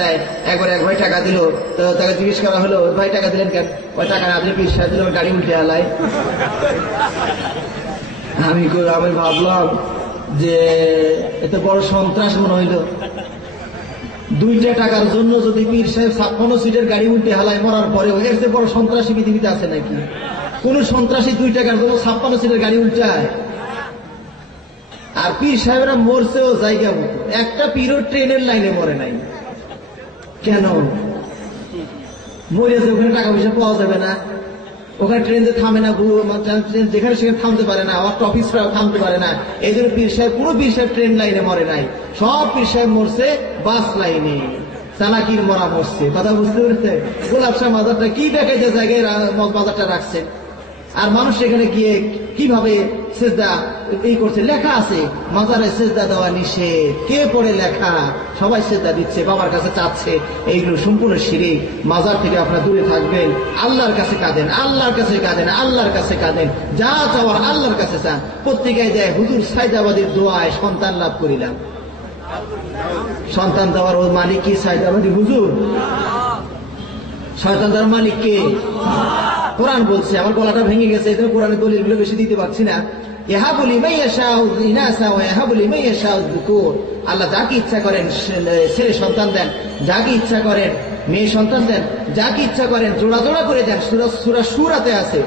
দেয়। একবার এক ভাই টাকা দিল, তো তাকে জিজ্ঞেস করা হলো, ভাই টাকা দিলেন কেন? ওই টাকা না দিলে পীর সাহেব দিল গাড়ি উল্টে আলায়। আমি ভাবলাম যে এত বড় সন্ত্রাস মনে হইল। 2টা টাকার জন্য যদি পীর সাহেব 56 সিটের গাড়ি উল্টে হালায় মরার পরে, এর চেয়ে বড় সন্ত্রাসী পৃথিবীতে আছে নাকি? কোন সন্ত্রাসী 2 টাকার জন্য 56 সিটের গাড়ি উল্টায়? আর পীর সাহেবরা মরছেও জায়গা মতো, একটা পীরও ট্রেনের লাইনে মরে নাই। কেন? মরে যে ওখানে টাকা পয়সা পাওয়া যাবে না, ওখানে ট্রেন যে থামে না, যেখানে সেখানে থামতে পারে না, আমার অফিসরা থামতে পারে না। এই জন্য পীর সাহেব, পুরো পীর সাহেব ট্রেন লাইনে মরে নাই, সব পীর সাহেব মরছে বাস লাইনে, চালাকির মরা মরছে। কথা বুঝতে পেরেছে? গোলাপ শাহ মাজারটা কি দেখে যে জায়গায় মাজারটা রাখছে, আর মানুষ সেখানে গিয়ে কিভাবে সেজদা এই করছে, লেখা আছে মাজারে সেজদা দেওয়া নিষেধ। কে পড়ে লেখা? সবাই সেজদা দিচ্ছে, বাবার কাছে চাচ্ছে। এইগুলো সম্পূর্ণ শিরক। মাজার থেকে আপনারা দূরে থাকবেন, আল্লাহর কাছে কাঁদেন, আল্লাহর কাছে কাঁদেন, আল্লাহর কাছে কাঁদেন, যা চাওয়ার আল্লাহর কাছে চান। পত্রিকায় দেয় হুজুর সাইদাবাদীর দোয়ায় সন্তান লাভ করিলাম। সন্তান দেওয়ার ওর মালিক কি সাইদাবাদী হুজুর? সন্তান দেওয়ার মালিক কে? কোরআন বলছে। আমার গলাটা ভেঙে গেছে, এই জন্য কোরআনের দলিলগুলো বেশি দিতে পারছি না। আল্লাহ যাকে ইচ্ছা করেন ছেলে সন্তান দেন, যাকে ইচ্ছা করেন মেয়ে সন্তান দেন, যাকে ইচ্ছা করেন জোড়া জোড়া করে দেন। সূরা সূরাতে আছে,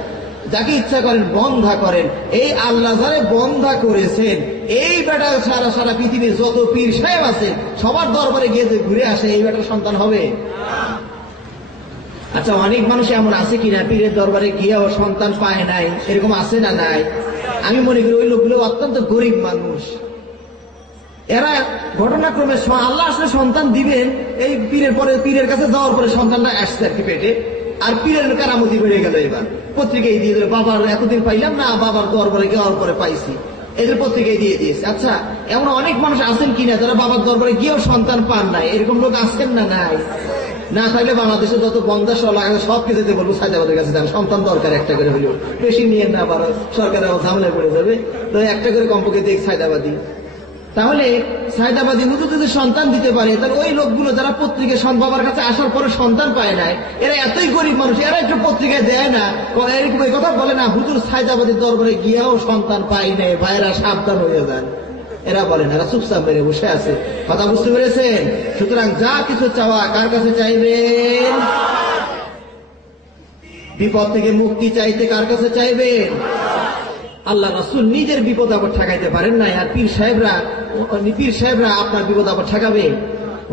যাকে ইচ্ছা করেন বন্ধা করেন। এই আল্লাহ যারে বন্ধা করেছেন, এই বেটা সারা সারা পৃথিবীর যত পীর সাহেব আছে সবার দরবারে গিয়ে ঘুরে আসে, এই বেটার সন্তান হবে? আচ্ছা, অনেক মানুষ এমন আছে কিনা পীরের দরবারে গিয়েও সন্তান পায় নাই? এরকম আছে না নাই? আমি মনে করি ওই লোকগুলো অত্যন্ত গরিব মানুষ। এরা ঘটনাক্রমে আল্লাহ আসলে সন্তান দিবেন, এই পীরের পরে, পীরের কাছে যাওয়ার পরে সন্তানটা আসছে আর কি পেটে, আর পীরের কারামতি বেড়ে গেল। এবার পত্রিকায় দিয়ে দিল, বাবার এতদিন পাইলাম না, বাবার দরবারে যাওয়ার পরে পাইছি, এদের পত্রিকায় দিয়ে দিয়েছে। আচ্ছা, এমন অনেক মানুষ আছেন কিনা যারা বাবার দরবারে গিয়েও সন্তান পান নাই? এরকম লোক আছেন না নাই? না থাকলে বাংলাদেশে যত বন্ধা সব কিছুতে বলবো সাইদাবাদের কাছে যান, সন্তান দরকার একটা করে হলেও, বেশি নিয়ে না পারো, সরকারের ঝামেলায় পড়ে যাবে, তো একটা করে কমপক্ষে দেখ সাইদাবাদী। তাহলে সাইদাবাদী হুজুর যদি সন্তান দিতে পারে, তাহলে ওই লোকগুলো যারা পত্রিকায় বাবার কাছে আসার পরে সন্তান পায় নাই, এরা এতই গরিব মানুষ, এরা একটু পত্রিকায় দেয় না, এরকম এই কথা বলে না হুজুর সাইদাবাদীর দরবারে গিয়েও সন্তান পাই নাই, ভাইয়েরা সাবধান হয়ে যান। এরা বলেন, এরা চুপচাপ মেরে বসে আছে। কথা বুঝতে পেরেছেন? সুতরাং যা কিছু চাওয়া কার কাছে চাইবেন? বিপদ থেকে মুক্তি চাইতে কার কাছে চাইবেন? আল্লাহ রাসূল নিজের বিপদ আপদ ঠেকাইতে পারেন নাই, আর পীর সাহেবরা আপনার বিপদ আপদ ঠেকাবে?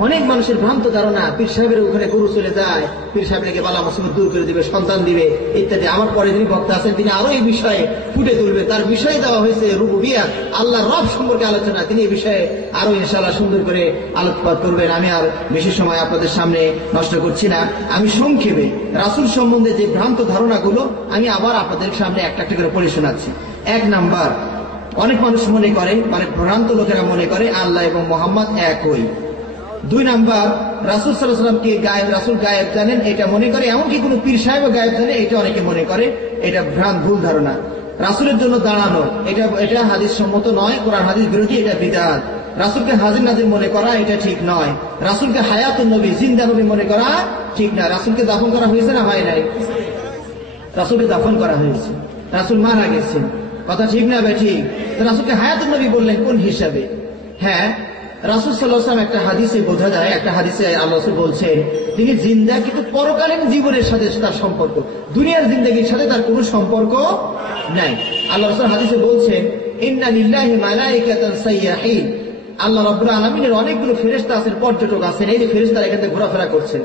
অনেক মানুষের ভ্রান্ত ধারণা, পীর সাহেবের ওখানে গরু চলে যায়, পীর সাহেবকে বালা মুসিবত দূর করে দিবে, সন্তান দিবে ইত্যাদি। আমার পরে যিনি বক্তা আছেন তিনি আরো এই বিষয়ে ফুটে তুলবে। তার বিষয়ে দেওয়া হয়েছে রুবুবিয়্যাহ, আল্লাহ রব সম্পর্কে আলোচনা। তিনি এই বিষয়ে আরো ইনশাআল্লাহ সুন্দর করে আলোকপাত করবেন। আমি আর বেশি সময় আপনাদের সামনে নষ্ট করছি না। আমি সংক্ষেপে রাসূল সম্বন্ধে যে ভ্রান্ত ধারণাগুলো আমি আবার আপনাদের সামনে একটা একটা করে পড়ে শোনাচ্ছি। 1 নাম্বার, অনেক মানুষ মনে করে, মানে ভ্রান্ত লোকেরা মনে করে আল্লাহ এবং মুহাম্মদ একই। 2 নাম্বার, রাসূল সাল্লাল্লাহু আলাইহি ওয়াসাল্লামকে রাসূল গায়েব জানেন এটা মনে করে, এমনকি কোন পীর সাহেব গায়েব জানে এটা অনেকে মনে করে। এটা ভুল ধারণা। রাসূলের জন্য দাঁড়ানো এটা হাদিস সম্মত নয়, কোরআন হাদিস বিরোধী, এটা বিদআত। রাসূলকে হাজির নাজির মনে করা এটা ঠিক নয়। রাসূলকে হায়াতুন নবী, জিন্দা নবী মনে করা ঠিক না। রাসূলকে দাফন করা হয়েছে না হয় নাই? রাসূলকে দাফন করা হয়েছে, রাসূল মারা গেছেন, কথা ঠিক না বে ঠিক? রাসূলকে হায়াতুন নবী বললেন কোন হিসাবে? হ্যাঁ, রাসূল সাল্লাল্লাহু আলাইহি ওয়াসাল্লাম একটা হাদিসে বোঝা যায়, একটা হাদিসে আল্লাহ রাসূল বলছেন তিনি জিন্দা, কিন্তু পরকালীন জীবনের সাথে তার সম্পর্ক, দুনিয়ার জিন্দেগির সাথে তার কোনো সম্পর্ক নাই। আল্লাহ রাসূল হাদিসে বলছেন ইন্না লিল্লাহি মালাইকাতান সাইয়াহিন, আল্লাহ রাব্বুল আলামিনের অনেকগুলো ফেরেশতা আছেন, পর্যটক আছেন, এই যে ফেরেশতারা এখানে ঘোরাফেরা করছেন।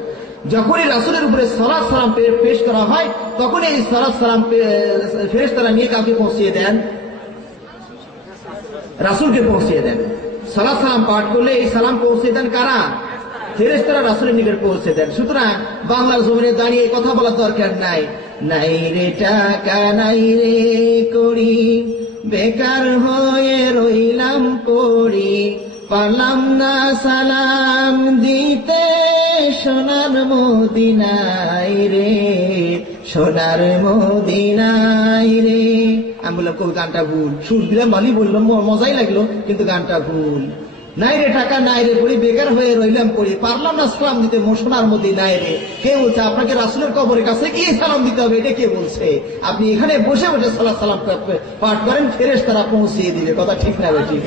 যখনই রাসূলের উপরে সালাত সালাম পেশ করা হয়, তখনই এই সালাত সালাম ফেরেশতারা নিয়ে কাউকে পৌঁছিয়ে দেন? রাসূলকে পৌঁছিয়ে দেন। সালাত সালাম পাঠ করলে এই সালাম পৌঁছে দেন কারা? ফেরেশতারা রাসূলের নিকট পৌঁছে দেন। সুতরাং বাংলার জমিনে দাঁড়িয়ে কথা বলার দরকার নাই। নাই রে টাকা নাই রে করি, বেকার হয়ে রইলাম পড়ি, পারলাম না সালাম দিতে সোনার মদিনায় রে, সোনার মদিনায় রে। আমি বললাম কবি গানটা ভুল, সুর দিলাম ভালোই বললাম, মজাই লাগলো, কিন্তু গানটা ভুল। নাই রে টাকা নাই রে পড়ি, বেকার হয়ে রইলাম পড়ি, পারলাম না সালাম দিতে, মোশনার মধ্যে নাই রে। কে বলছে আপনাকে রাসূলের কবরের কাছে গিয়ে সালাম দিতে হবে? এটা কে বলছে? আপনি এখানে বসে বসে সালাম পাঠ করেন, ফেরেশতারা পৌঁছিয়ে দিবে। কথা ঠিক না ঠিক?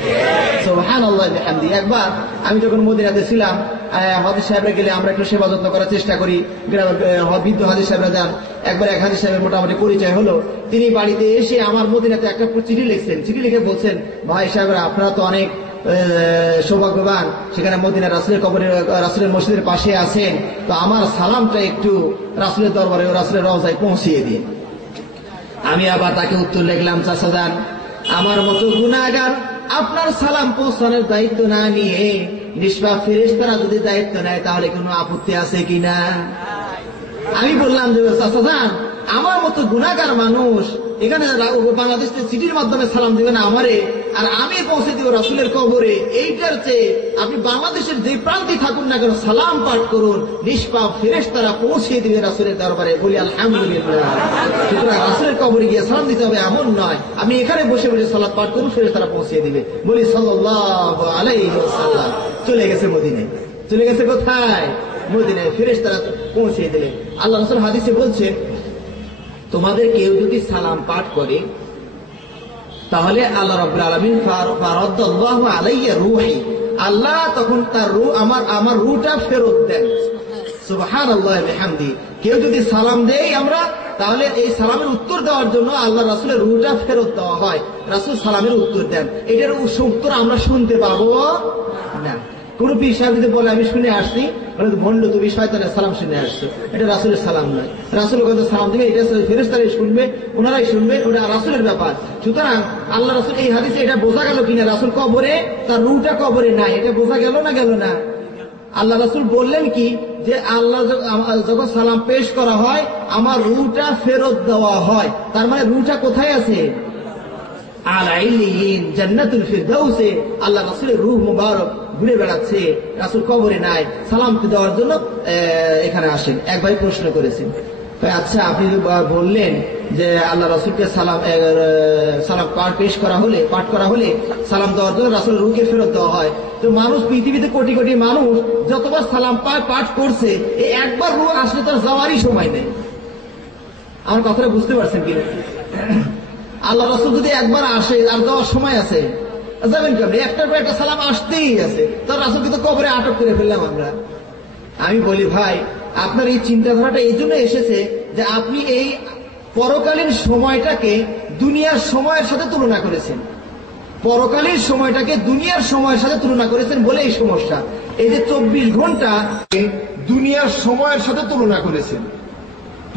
সুবহানাল্লাহ বিহামদি। একবার আমি যখন মদিনাতে ছিলাম, হাজী সাহেবরা গেলে আমরা একটু সেবা যত্ন করার চেষ্টা করি, বৃদ্ধ হাজী সাহেবরা যান। একবার এক হাজী সাহেবের মোটামুটি পরিচয় হলো। তিনি বাড়িতে এসে আমার মদিনাতে একটা চিঠি লিখছেন। চিঠি লিখে বলছেন, ভাই সাহেবরা আপনারা তো অনেক সৌভাগ্যবান, সেখানে মদিনা রাসূলের কবরের, রাসূলের মসজিদের পাশে আছেন, তো আমার সালামটা একটু রাসূলের দরবারে ও রাসূলের রওজায় পৌঁছিয়ে দিন। আমি আবার তাকে উত্তর লিখলাম, চাচা যান, আমার মতো গুনাহগার আপনার সালাম পৌঁছানোর দায়িত্ব না নিয়ে নিষ্পাপ ফেরেশতারা যদি দায়িত্ব নেয় তাহলে কোনো আপত্তি আছে কিনা? আমি বললাম যে চাচা যান, আমার মতো গুনাহগার মানুষ এখানে বাংলাদেশ চিঠির মাধ্যমে সালাম দিবেন আমারে, আর আমি পৌঁছে দিব রাসূলের কবরে, এইটার চেয়ে আপনি বাংলাদেশের যে প্রান্তে থাকুন না কেন সালাম পাঠ করুন, নিষ্পাপ ফেরেশতারা পৌঁছে দিবে রাসূলের দরবারে। বলি আলহামদুলিল্লাহ। সুতরাং রাসূলের কবরে গিয়ে সালাম দিতে হবে এমন নয়, আমি এখানে বসে বসে সালাত পাঠ করুন, ফেরেশতারা পৌঁছে দিবে। বলি সাল্লাল্লাহু আলাইহি ওয়াসাল্লাম। চলে গেছে মদিনায়। চলে গেছে কোথায়? মদিনায়। ফেরেশতারা পৌঁছে দিলেন। আল্লাহ রাসূল হাদিসে বলছেন, তোমাদের কেউ যদি সালাম পাঠ করে তাহলে আল্লাহ রাব্বুল আলামিন ফারাদাল্লাহু আলাইয়া রূহি, আল্লাহ তখন তার রূহ আমার রূহটা ফেরত দেন। সুবহানাল্লাহ বিহামদি। কেউ যদি সালাম দেই আমরা, তাহলে এই সালামের উত্তর দেওয়ার জন্য আল্লাহ রাসূলের রূহটা ফেরত দেওয়া হয়। রাসূল সালামের উত্তর দেন। এটার উত্তর আমরা শুনতে পাবো না। কোন পীর সাহেব যদি বলে আমি শুনে আসছি, ভণ্ড তুমি শয়তানের সালাম শুনে আসছো, এটা রাসূলের সালাম নয়। রাসূল কত সালাম দিবে এটা ফেরেশতারাই শুনবে, ওনারাই শুনবে, ওটা রাসূলের ব্যাপার। সুতরাং আল্লাহ রাসূল এই হাদিসে এটা বোঝা গেল কিনা রাসূল কবরে, তার রূহটা কবরে নাই, এটা বোঝা গেল না গেল না? আল্লাহ রাসূল বললেন কি যে আল্লাহ যখন সালাম পেশ করা হয় আমার রূহটা ফেরত দেওয়া হয়। তার মানে রূহটা কোথায় আছে? আলাইলিন জান্নাতুল ফিরদাউসে। আল্লাহ রাসূলের রূহ মুবারক ঘুরে বেড়াচ্ছে, রাসূল কবরে নাই, সালাম দেওয়ার জন্য এখানে আসেন। এক ভাই প্রশ্ন করেছেন, আচ্ছা আপনি বললেন যে আল্লাহ রাসূলকে সালাম পাঠ করা হলে সালাম দেওয়ার জন্য রাসূলের রূহকে ফেরত দেওয়া হয়, তো মানুষ পৃথিবীতে কোটি কোটি মানুষ যতবার সালাম পাঠ করছে, এই একবার রূহ আসলে তার যাওয়ারই সময় নেই। আমার কথাটা বুঝতে পারছেন কি? আল্লাহ রাসূল যদি একবার আসে আর যাওয়ার সময় আছে, যাবেন কেমন? একটার পর একটা সালাম আসতেই আছে, তার রাসূলকে তো কবরে আটক করে ফেললাম আমরা। আমি বলি ভাই, আপনার এই চিন্তাধারাটা এই জন্য এসেছে যে আপনি এই পরকালীন সময়টাকে দুনিয়ার সময়ের সাথে তুলনা করেছেন। পরকালীন সময়টাকে দুনিয়ার সময়ের সাথে তুলনা করেছেন বলে এই সমস্যা। এই যে 24 ঘন্টা দুনিয়ার সময়ের সাথে তুলনা করেছেন,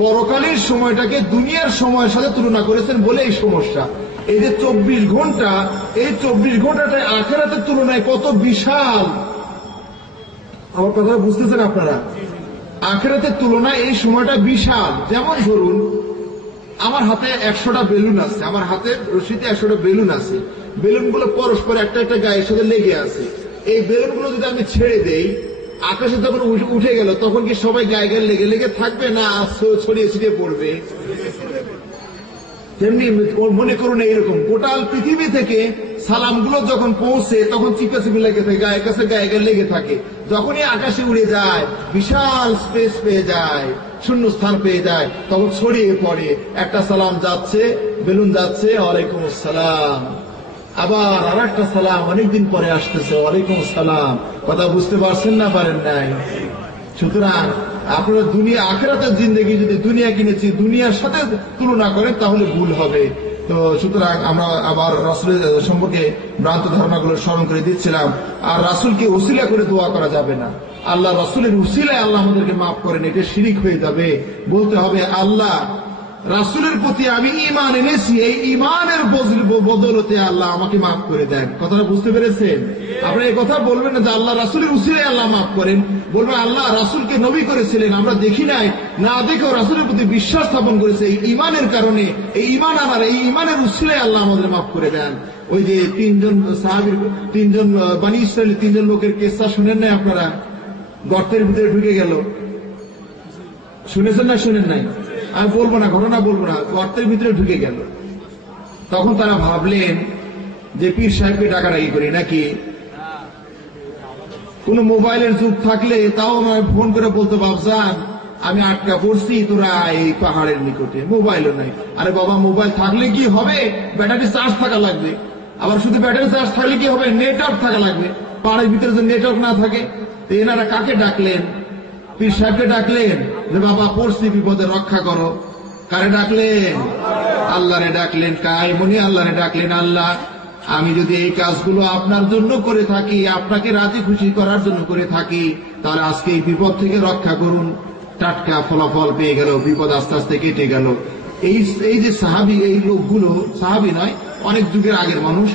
পরকালীন সময়টাকে দুনিয়ার সময়ের সাথে তুলনা করেছেন বলে এই সমস্যা। এই যে 24 ঘন্টা, এই 24 ঘন্টাটা আখিরাতের তুলনায় কত বিশাল। আমার কথা বুঝতেছেন আপনারা? আখিরাতের তুলনায় এই সময়টা বিশাল। যেমন ধরুন আমার হাতে 100টা বেলুন আছে, আমার হাতের রশিতে 100টা বেলুন আছে, বেলুনগুলো পরস্পর একটা একটা গায়ের সাথে লেগে আছে। এই বেলুনগুলো যদি আমি ছেড়ে দেই, আকাশে যখন উঠে গেল তখন কি সবাই গায়ে গায়ে লেগে লেগে থাকবে না ছড়িয়ে ছিটিয়ে পড়বে? তেমনি মনে করুন এইরকম গোটাল পৃথিবী থেকে সালামগুলো যখন পৌঁছে তখন চিপাচিপি লেগে থাকে, গায়ের কাছে গায়ে গায়ে লেগে থাকে। যখনই আকাশে উড়ে যায়, বিশাল স্পেস পেয়ে যায়, শূন্য স্থান পেয়ে যায়, তখন ছড়িয়ে পড়ে। একটা সালাম যাচ্ছে, বেলুন যাচ্ছে, ওয়ালাইকুম আসসালাম, আবার আর একটা সালাম অনেকদিন পরে আসতেছে, ওয়ালাইকুম আসসালাম। কথা বুঝতে পারছেন না পারেন নাই? সুতরাং আপনারা দুনিয়া আখিরাতের জিন্দেগি যদি দুনিয়া কিনেছি দুনিয়ার সাথে তুলনা করেন তাহলে ভুল হবে। তো সুতরাং আমরা আবার রাসূলের সম্পর্কে ভ্রান্ত ধারণাগুলো স্মরণ করে দিচ্ছিলাম। আর রাসূলকে উসিলা করে দোয়া করা যাবে না। আল্লাহ রাসূলের উসিলায় আল্লাহ আমাদেরকে মাফ করেন, এটা শিরিক হয়ে যাবে। বলতে হবে আল্লাহ রাসূলের প্রতি আমি ঈমান এনেছি, এই ঈমানের বদৌলতে আল্লাহ আমাকে মাফ করে দেন। কথাটা বুঝতে পেরেছেন? আপনারা এই কথা বলবেন না যে আল্লাহ রাসূলের উসিলায় আল্লাহ মাফ করেন, বলবেন আল্লাহ রাসূলকে নবী করেছিলেন, আমরা দেখি নাই, না দেখেও রাসূলের প্রতি বিশ্বাস স্থাপন করেছে, এই ঈমানের কারণে, এই ঈমান আনার, এই ঈমানের উসিলায় আল্লাহ আমাদের মাফ করে দেন। ওই যে তিনজন সাহাবীর, তিনজন বনী ইসরাইলের তিনজন লোকের কিসসা শুনেন নাই আপনারা? গর্তের ভিতরে ঢুকে গেল, শুনেছেন না শুনেন নাই? আমি বলবো না, ঘটনা বলবো না, গর্তের ভিতরে ঢুকে গেল। তখন তারা ভাবলেন যে পীর সাহেবকে ডাকাডাকি করি নাকি, কোন মোবাইলের যুগ থাকলে তাও আমায় ফোন করে বলতো, বাবজান আমি আটকা পড়ছি, তোরা এই পাহাড়ের নিকটে। মোবাইলও নাই। আরে বাবা, মোবাইল থাকলে কি হবে, ব্যাটারি চার্জ থাকা লাগবে। আবার শুধু ব্যাটারি চার্জ থাকলে কি হবে, নেটওয়ার্ক থাকা লাগবে। পাহাড়ের ভিতরে যদি নেটওয়ার্ক না থাকে, তো এনারা কাকে ডাকলেন? পীর সাহেবকে ডাকলেন যে বাবা পড়ছি, বিপদে রক্ষা করো। কারে ডাকলেন? আল্লাহরে ডাকলেন। কায়মনি আল্লাহরে ডাকলেন, আল্লাহ আমি যদি এই কাজগুলো আপনার জন্য করে থাকি, আপনাকে রাজি খুশি করার জন্য করে থাকি, তাহলে আজকে এই বিপদ থেকে রক্ষা করুন। টাটকা ফলাফল পেয়ে গেল, বিপদ আস্তে আস্তে কেটে গেল। এই যে সাহাবি, এই লোকগুলো সাহাবি নয়, অনেক যুগের আগের মানুষ।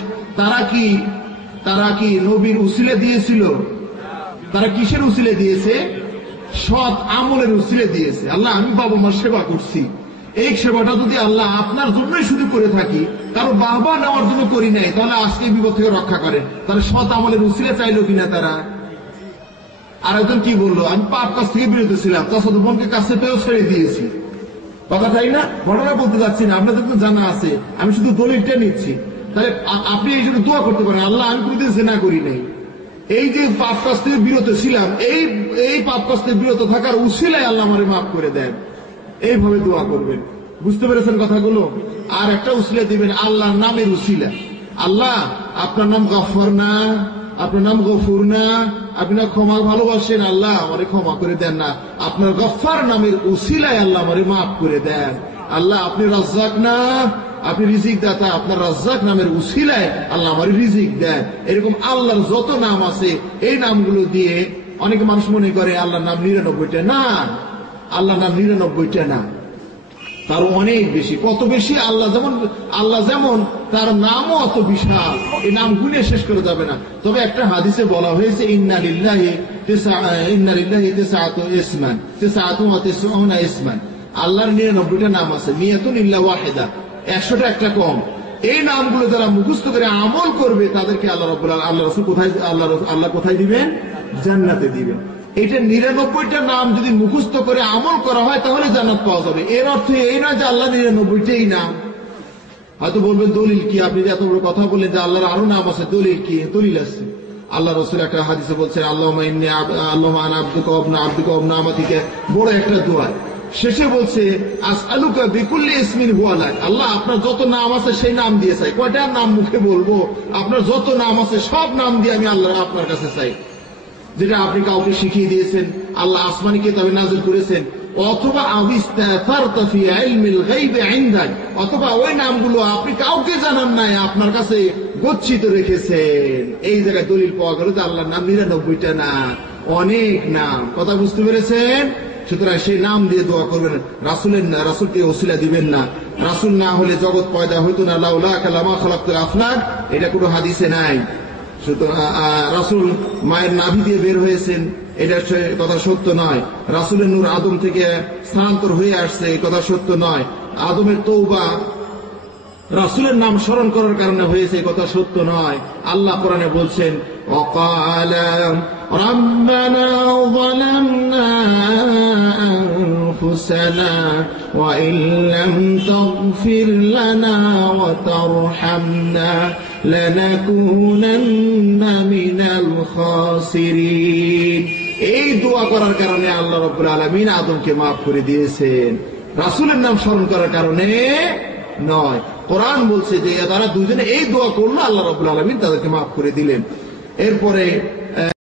তারা কি নবীর উসিলে দিয়েছিল? তারা কিসের উসিলে দিয়েছে? সৎ আমলের উসিলে দিয়েছে। আল্লাহ আমি বাবা মার সেবা করছি, এই সেবাটা যদি আল্লাহ আপনার জন্যই শুধু করে থাকি, কারো বাবা নেওয়ার জন্য করি নাই, তাহলে আজকে বিপদ থেকে রক্ষা করেন। তাহলে সৎ আমলের উসিলে চাইলো কিনা তারা? আর একজন কি বললো, আমি পাপ কাজ থেকে বিরত ছিলাম, চাচাতো বোনকে কাছে পেয়েও ছেড়ে দিয়েছি। কথা তাই না? ঘটনা বলতে যাচ্ছি না, আপনাদের তো জানা আছে, আমি শুধু দলিলটা নিচ্ছি। তাহলে আপনি এই জন্য দোয়া করতে পারেন, আল্লাহ আমি কোনোদিন জেনা করি নাই, এই যে পাপ কাজ থেকে বিরত ছিলাম, এই পাপ কাজ থেকে বিরত থাকার উসিলায় আল্লাহ আমারে মাফ করে দেন। এইভাবে দোয়া করবেন। বুঝতে পেরেছেন কথাগুলো? আর একটা উসিলা দিবেন, আল্লাহর নামের উসিলা। আল্লাহ আপনার নাম গফফার না, আপনার নাম গফুর না, আপনি না ক্ষমা ভালোবাসেন, আল্লাহ আমারে ক্ষমা করে দেন না, আপনার গফফার নামের উসিলায় আল্লাহ আমারে মাফ করে দেন। আল্লাহ আপনি রাজ্জাক না, আপনি রিজিক দাতা, আপনার রাজ্জাক নামের উসিলায় আল্লাহ আমার রিজিক দেন। এরকম আল্লাহর যত নাম আছে, এই নামগুলো দিয়ে অনেকে মানুষ মনে করে আল্লাহর নাম 99টা। না, আল্লাহর নাম 99টা না, তার অনেক বেশি। কত বেশি? আল্লাহ যেমন তার নামও অত বিশাল, এই নাম গুণে শেষ করে যাবে না। তবে একটা হাদিসে বলা হয়েছে, ইন্না লিল্লাহি তিসআতু ইসমান, আল্লাহর 99টা নাম আছে। মিয়াতুন ইল্লা ওয়াহিদা, 100টা একটা কম। এই নামগুলো যারা মুখস্থ করে আমল করবে, তাদেরকে আল্লাহ রাসূল আল্লাহ কোথায় দিবেন? জান্নাতে দিবেন। এটা 99টা নাম যদি মুখস্থ করে আমল করা হয়, তাহলে জান্নাত পাওয়া যাবে। এর অর্থ এই নয় যে আল্লাহ 99টাই নাম। হয়তো বলবেন দলিল কি? আপনি যে এত বড় কথা বললেন যে আল্লাহর আরো নাম আছে, দলিল কি? দলিল আছে। আল্লাহ রাসূল একটা হাদিসে বলছেন, আল্লাহুম্মা আনা আবদুকা ওয়া ইবনু আমাতিকা, বড় একটা দোয়া। শেষে বলছে, আসআলুকা বিকুল্লি ইসমিন হুয়া লাক, আল্লাহ আপনার যত নাম আছে সেই নাম দিয়ে চাই। কয়টা নাম মুখে বলবো? আপনার যত নাম আছে সব নাম দিয়ে আমি আল্লাহ আপনার কাছে চাই। যেটা আপনি কাউকে শিখিয়ে দিয়েছেন, আল্লাহ আসমানি কিতাবে নাযিল করেছেন, অথবা আবিস্তাসারতা ফি ইলমিল গায়বি ইনদাক, অথবা ওই নামগুলো আপনি কাউকে জানান নাই, আপনার কাছে গচ্ছিত রেখেছেন। এই জায়গায় দলিল পাওয়া গেল যে আল্লাহর নাম 99টা না, অনেক নাম। কথা বুঝতে পেরেছেন? সুতরাং সেই নাম দিয়ে দোয়া করবেন। রাসূলকে ওসিলা দিবেন না। রাসূল না হলে জগৎ পয়দা হইতো না। লাউলাকা লামা খালাকতুল আফলাক, এটা কোনো হাদিসে নাই। সুতরাং রাসূল মায়ের নাভি দিয়ে বের হয়েছেন, এটা কথা সত্য নয়। রাসূলের নূর আদম থেকে স্থানান্তর হয়ে আসছে, এই কথা সত্য নয়। আদমের তওবা রাসূলের নাম স্মরণ করার কারণে হয়েছে, এই কথা সত্য নয়। আল্লাহ কোরআনে বলছেন, ওয়াকালা রাব্বানা যালামনা আনফুসানা ওয়া ইল্লাম তাগফির লানা ওয়া তারহামনা লানাকুনান্না মিনাল খাসিরিন। এই দোয়া করার কারণে আল্লাহ রাব্বুল আলামিন আদমকে মাফ করে দিয়েছেন, রাসূলের নাম স্মরণ করার কারণে নয়। কোরআন বলছে যে তারা দুজনে এই দোয়া করলো, আল্লাহ রাব্বুল আলামিন তাদেরকে মাফ করে দিলেন। এরপরে